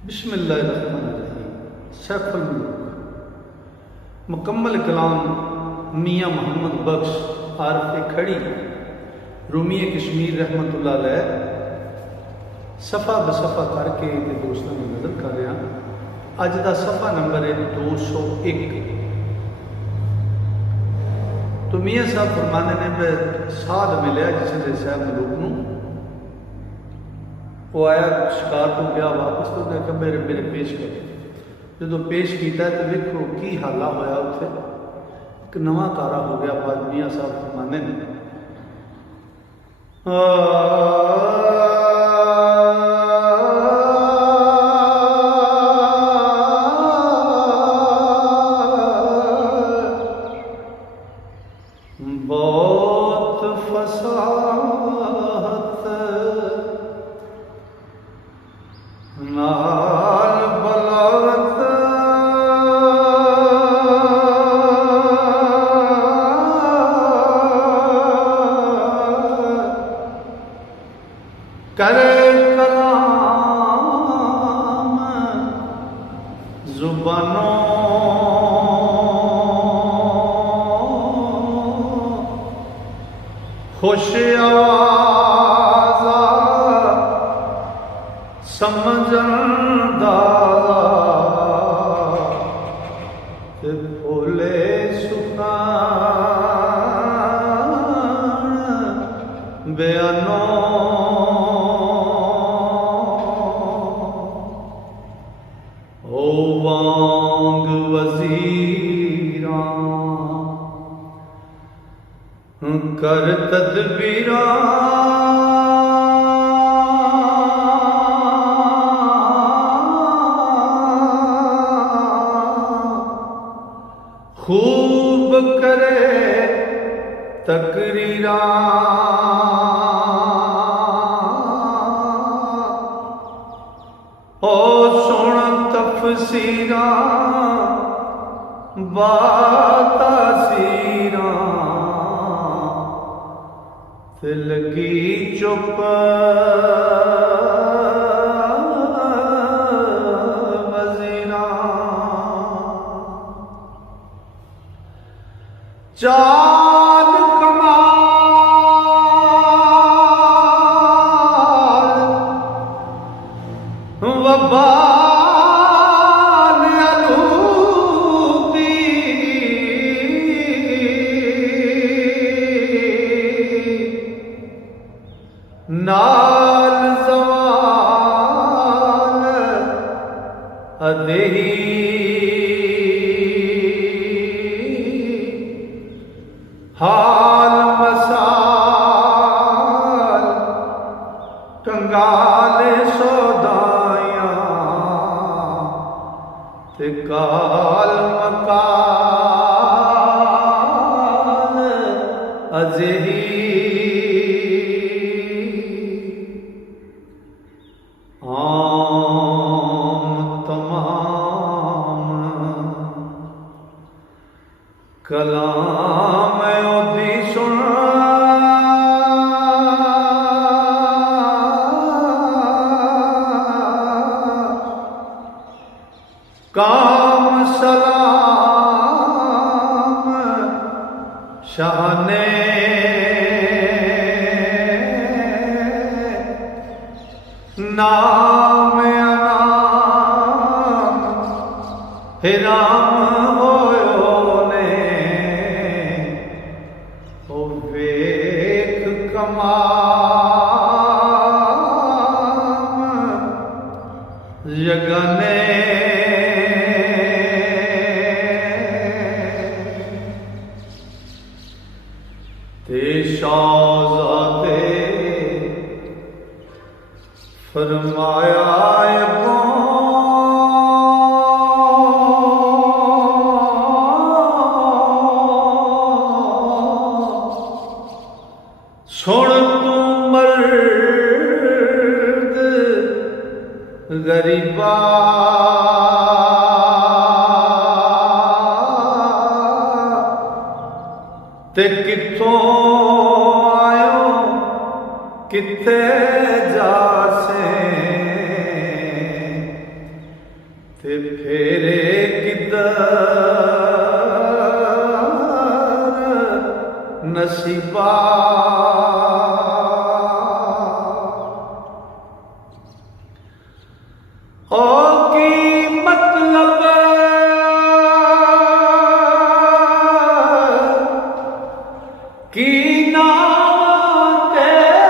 बिस्मिल्लाहिर्रहमानिर्रहीम। सैफुल मुल्क मुकम्मल कलाम मियाँ मोहम्मद बख्श आरफ़े खड़ी रूमी कश्मीर रहमतुल्लाह अलैह सफ़ा बसफ़ा करके दोस्तों में नज़र कर रहा। अज का सफ़ा नंबर है 201। तो मियाँ साहब फरमाने ने मैं साध मिले जिसने साहब मलूक नूं वो आया शिकार तो गया वापस तो देखा मेरे मेरे पेश कर जो पेश किया तो देखो की हाला होया उत्थे एक नवा कारा हो गया। बाद मियाँ साहब फरमाने ने बहुत फसाहत नाल बलागत करे कलाम जुबानों खुश आवाज़ा समझदा ते भोले सुखान बयानों ओ वांग वज़ीरां कर तदबीरां खूब करे तकरीरा ओ सुन तफसीरा बातासीरा ते लगी चुप वज़ीरा चाल कमाल वबाल अलूती नाल ज़वाल अदेही हाल मसाल कंगाले सौदायां ते काल मकाल अजेही आम तमाम कलाम ओदी सुन काम सलाम शाहने नाम अनाम हिराम होयो ने ओ वेख कमाम यगने ते शाहज़ादे फरमाया सुन तू मर्द गरीबा ते किथों आयो किथे जासे ते फेरे किधर नसीबा ओ की मतलब की नाम तेरा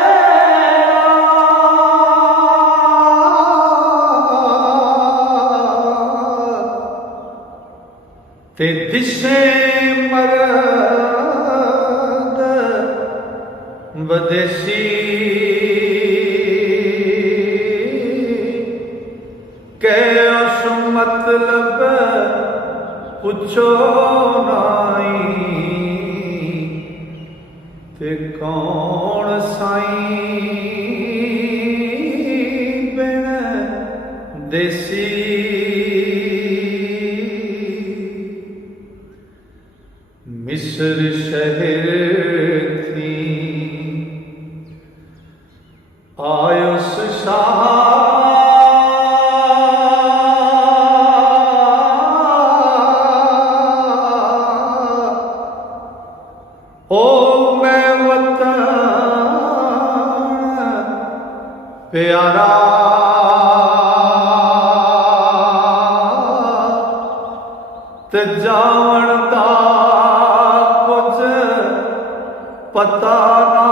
ते दिशे मर्द बदेसी के उस मतलब पुछो नाई ते कौन साईं बिन देसी मिस्र शहर थी आयुस शाह ओ मैं वतन प्यारा ते जावण दा कुछ पता ना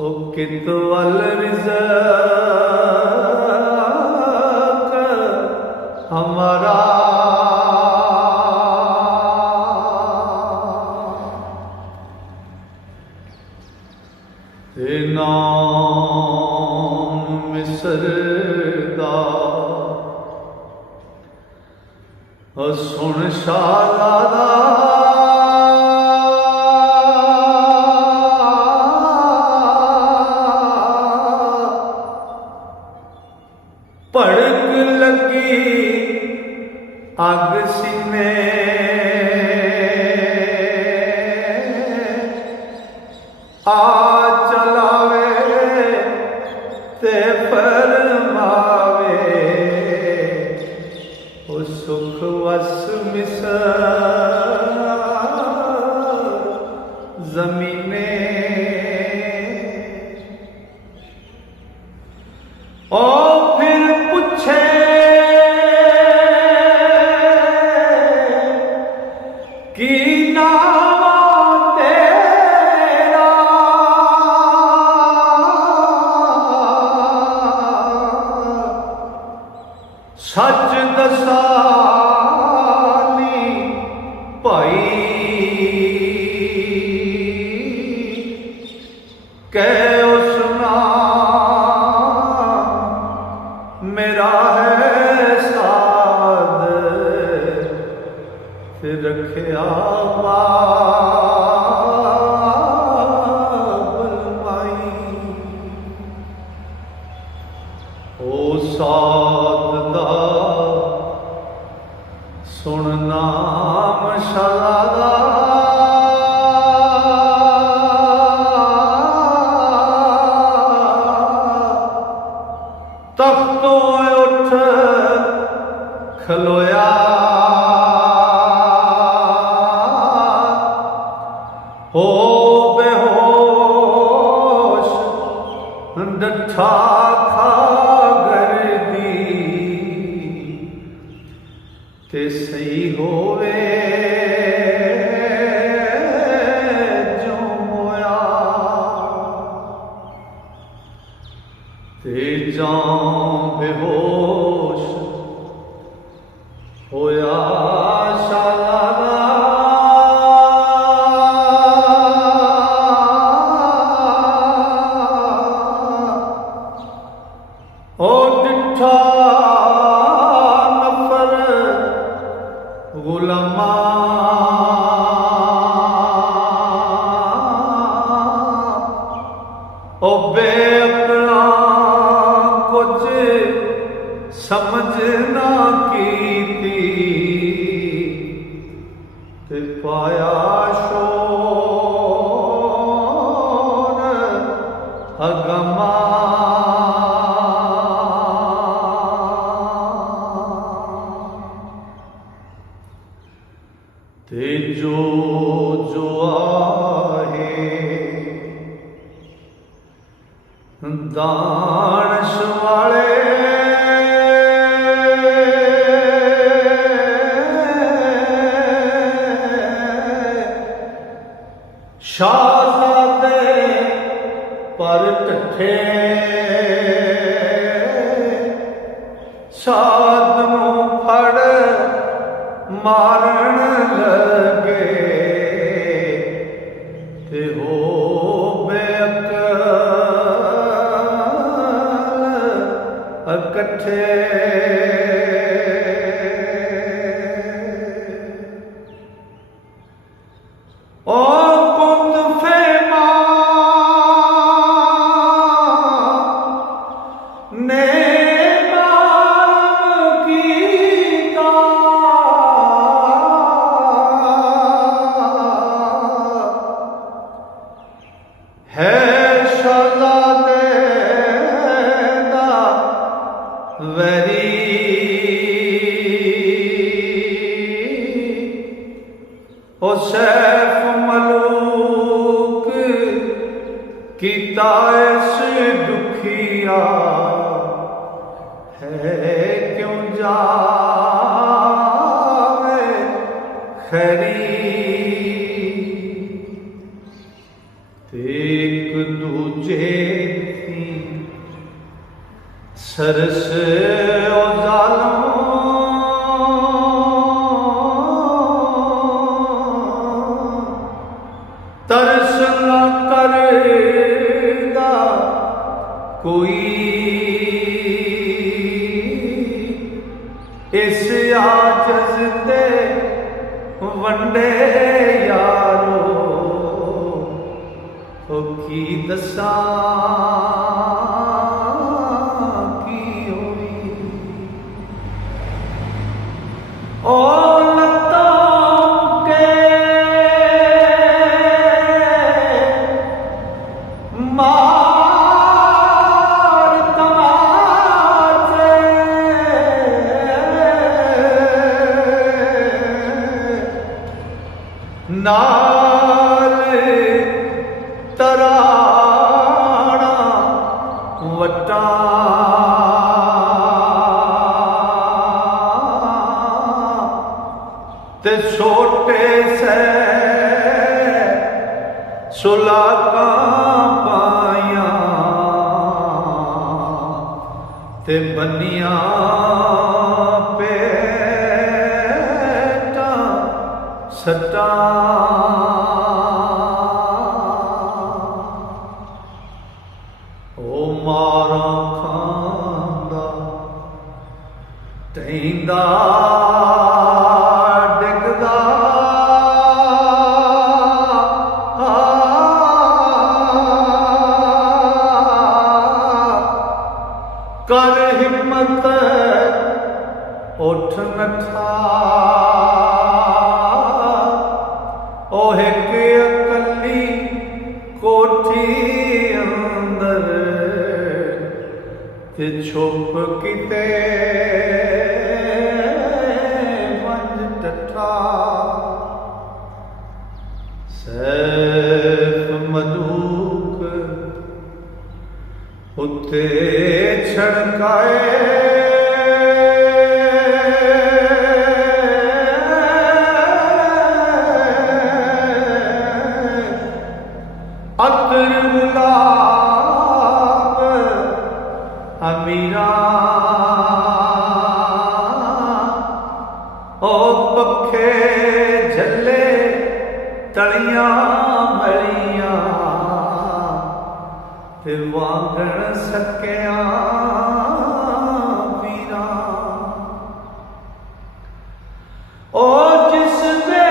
ओ कित वल रिज़्क़ हमारा ते नाम मिस्र दा सुन शाहज़ादा भड़क लगी अग सीने आ चलावे ते फरमावे ओ सुख वस मिस्र जमीने ओ फिर पूछे कि नाम तेरा सच दसानी भाई कै उसना मेरा है साद फिर रखिया बलमाई ओ साद दा सुन नाम शाहज़ादा तख्तों उठ खलोया हो बेहोश डठा खा गर्दी ते सही होवे जो मोया ते जां बेहोश होया शाहज़ादा ओ डिठा नफर गुलामा ओ बेअकला कुछ समझ ना की दानश वाले शाहजादे पर टठे साध नूं फड़ मारन लगे ते हो बेअकल इकट्ठे ओ सैफ मलूक की ताइश दुखिया है क्यों जावे खरी एक दूजे की सरस ओ जालम तरस न करेगा कोई इस आजज़ ते वंडे यारो तो की दसा की होई ओ नाल तराना वटा ते छोटे से सुलाका पाया ते बनिया पेटा सटा ओ मारा खांदा तैंदा डिगदा कर हिम्मत उठ नठा ओ एक अकली कोठी अंदर ते छुप किते वंज टठा सैफ मलूक उत्ते छड़काए अतर गुलाब अमीरा ओ पखे झले तलियां मलियां ते वांगण सकिया पीरा ओ जिस दे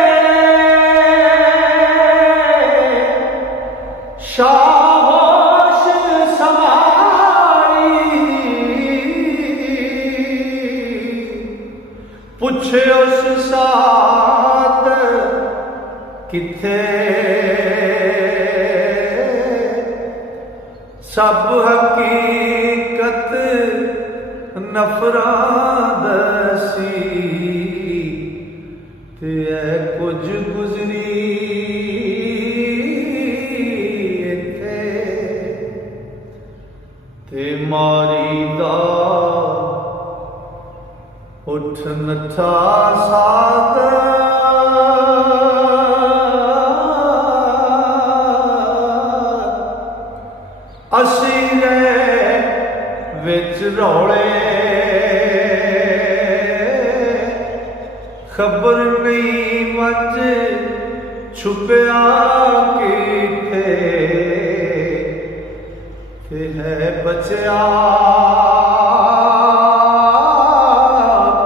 शाहोश समाई पुछे उस साथ किथे सब हकीकत नफरा दसी ते कुछ गुजरी ते मारी दा उठ नठा साद असीरे विच रौले खबर नहीं मच छुपया कि है बचया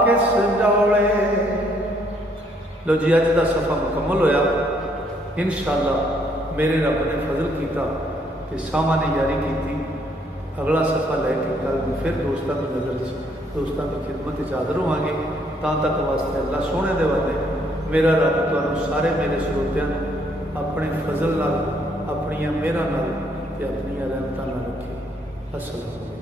किस डौले। लो जी अज का सफ़ा मुकम्मल होया। इंशाअल्लाह मेरे रब ने फजल किया कि सामा ने यारी की। अगला सफ़ा लैके कल फिर दोस्तों की नज़र दोस्तों की खिदमत हाज़र होवांगे। तां तक वास्ते अल्लाह सोने दे वाले मेरा रब तुहानूं सारे मेरे श्रोतियां अपने फजल नाल अपनियां मेहरां नाल ते अपनियां रहमतां नाल रखे। अस्सलाम।